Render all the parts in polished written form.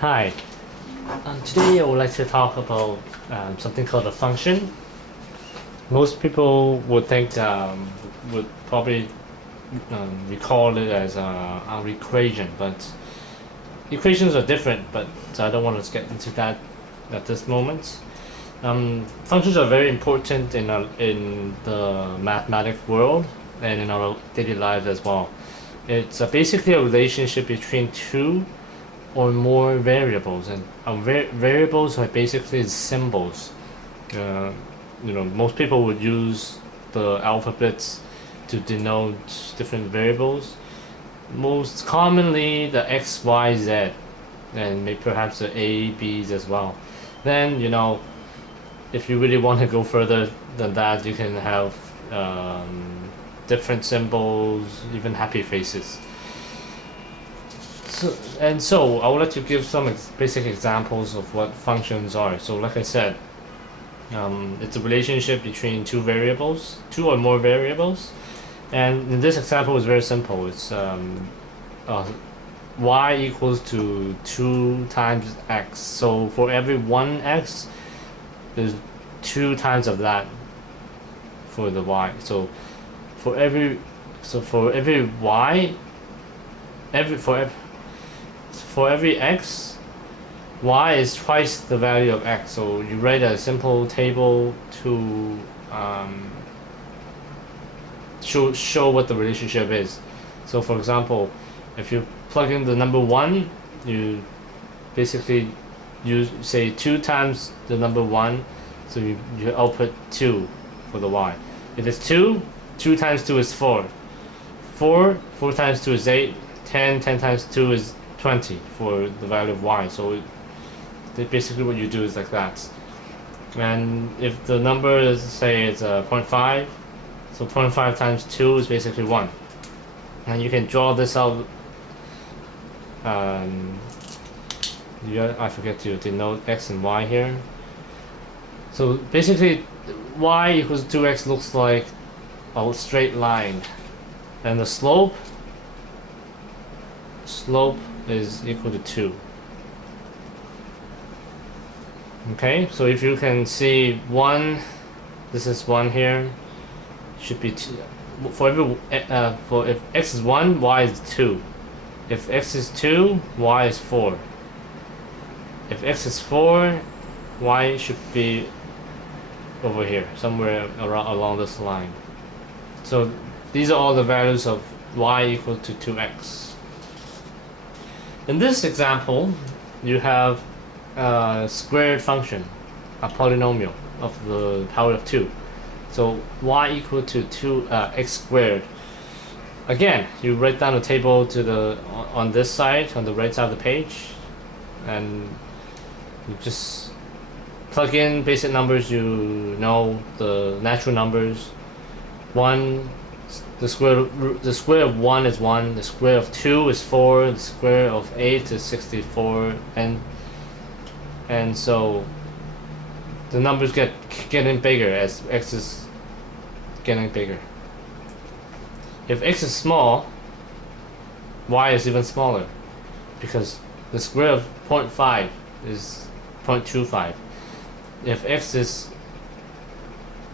Hi. Today I would like to talk about something called a function. Most people would think would probably recall it as our equation, but equations are different. But I don't want to get into that at this moment. Functions are very important in the mathematics world and in our daily lives as well. It's basically a relationship between two or more variables, and variables are basically symbols. Uh, most people would use the alphabets to denote different variables. Most commonly, the X, Y, Z, and maybe perhaps the A, B's as well. Then if you really want to go further than that, you can have different symbols, even happy faces. So I would like to give some basic examples of what functions are. So like I said, it's a relationship between two or more variables. And in this example, it's very simple. It's y equals to 2 times x. So for every 1x, there's 2 times of that for the y. So for every y, for every x, y is twice the value of x. So you write a simple table to show what the relationship is. So for example, if you plug in the number 1, you basically say 2 times the number 1, so you output 2 for the y. If it's 2 times 2 is 4. 4 times 2 is 8. 10 times 2 is 20 for the value of y. So basically what you do is like that. And if the number is, say, it's 0.5, so 0.5 times 2 is basically 1. And you can draw this out. I forget to denote x and y here. So basically, y equals 2x looks like a straight line, and the slope is equal to 2. Okay, so if you can see 1, this is 1 here, should be 2. For if x is 1, y is 2. If x is 2, y is 4. If x is 4, y should be over here, somewhere along this line. So these are all the values of y equal to 2x. In this example, you have a squared function, a polynomial of the power of 2. So y equal to 2x squared. Again, you write down a table on this side, on the right side of the page, and you just plug in basic numbers. You know the natural numbers. 1, the square of 1 is 1. The square of 2 is 4. The square of 8 is 64, and so the numbers getting bigger as x is getting bigger. If x is small, y is even smaller, because the square of 0.5 is 0.25. If x is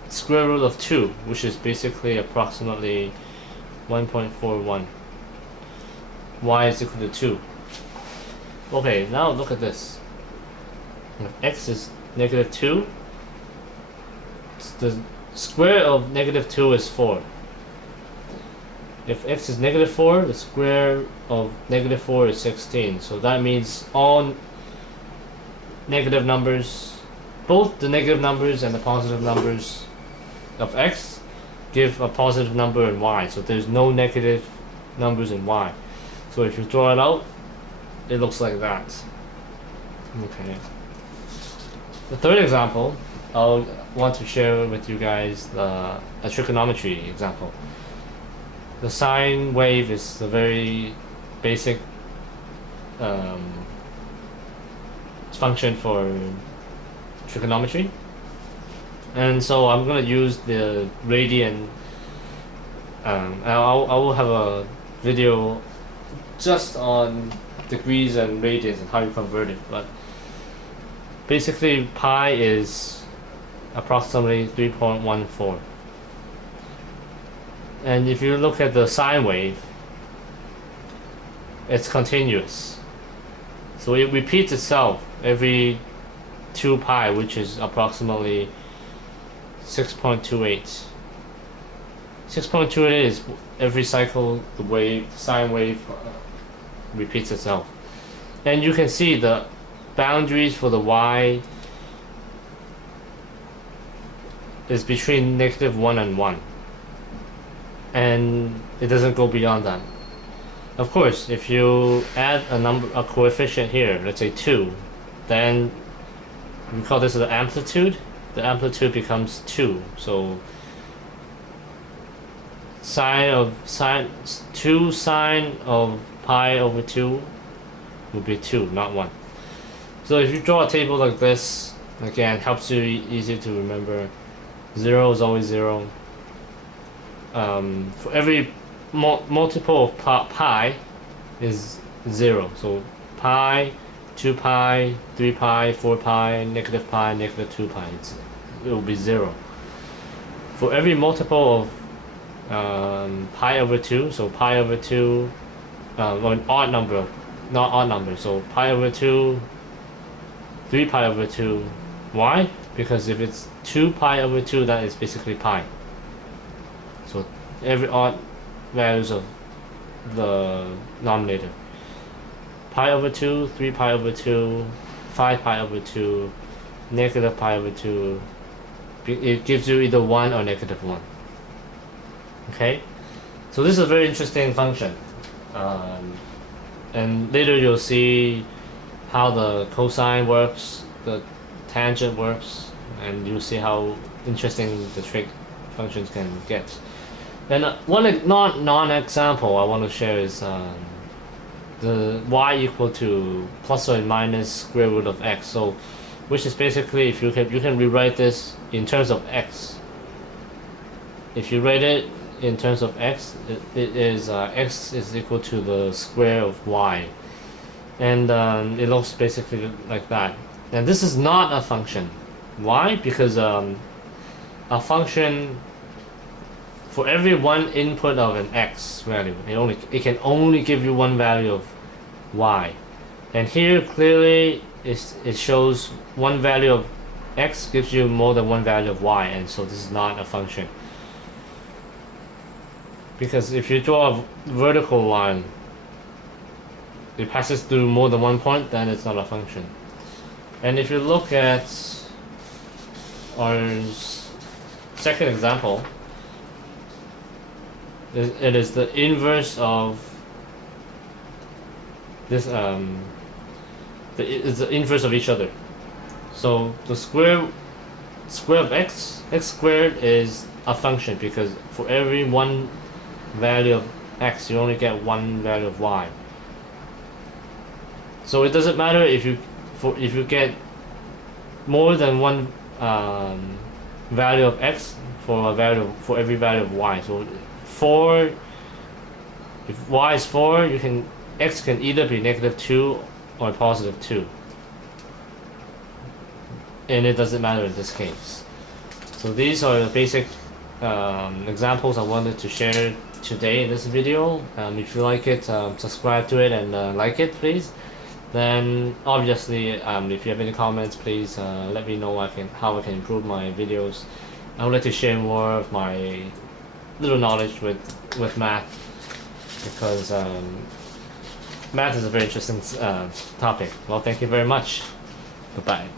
square root of 2, which is basically approximately 1.41, y is equal to 2. Okay, now look at this. If x is negative 2, the square of negative 2 is 4. If x is negative 4, the square of negative 4 is 16. So that means all negative numbers, both the negative numbers and the positive numbers of x, give a positive number in y. So there's no negative numbers in y. So if you draw it out, it looks like that. Okay. The third example, I'll want to share with you guys a trigonometry example. The sine wave is a very basic function for trigonometry, and so I'm going to use the radian. I will have a video just on degrees and radians and how you convert it, but basically pi is approximately 3.14. And if you look at the sine wave, it's continuous. So it repeats itself every 2 pi, which is approximately 6.28. 6.28 is every cycle the sine wave repeats itself. And you can see the boundaries for the y is between -1 and 1. And it doesn't go beyond that. Of course, if you add a coefficient here, let's say 2, then we call this the amplitude. The amplitude becomes 2. So two sine of pi over 2 will be 2, not 1. So if you draw a table like this, again, helps you easy to remember. 0 is always 0. For every multiple of pi is 0. So pi, 2 pi, 3 pi, 4 pi, -pi, -2 pi. It will be 0. For every multiple of pi over 2, so pi over 2, or an odd number, not odd number, so pi over 2, 3 pi over 2. Why? Because if it's 2 pi over 2, that is basically pi. So every odd values of the denominator. Pi over 2, 3 pi over 2, 5 pi over 2, -pi over 2. It gives you either 1 or -1. Okay? So this is a very interesting function. And later you'll see how the cosine works, the tangent works, and you'll see how interesting the trig functions can get. And one non-example I want to share is the y equal to plus or minus square root of x. So, which is basically, if you can rewrite this in terms of x. If you write it in terms of x, it is x is equal to the square of y, and it looks basically like that. And this is not a function. Why? Because a function, for every one input of an x value, it can only give you one value of y. And here clearly it shows one value of x gives you more than one value of y, and so this is not a function. Because if you draw a vertical line, it passes through more than one point, then it's not a function. And if you look at our second example, it is the inverse of this. It's the inverse of each other. So the square of x squared is a function, because for every one value of x, you only get one value of y. So it doesn't matter if you get more than one value of x for every value of y. So if y is 4, x can either be -2 or +2, and it doesn't matter in this case. So these are the basic examples I wanted to share today in this video. If you like it, subscribe to it and like it, please. Then obviously, if you have any comments, please let me know how I can improve my videos. I would like to share more of my little knowledge with math, because math is a very interesting topic. Well, thank you very much. Goodbye.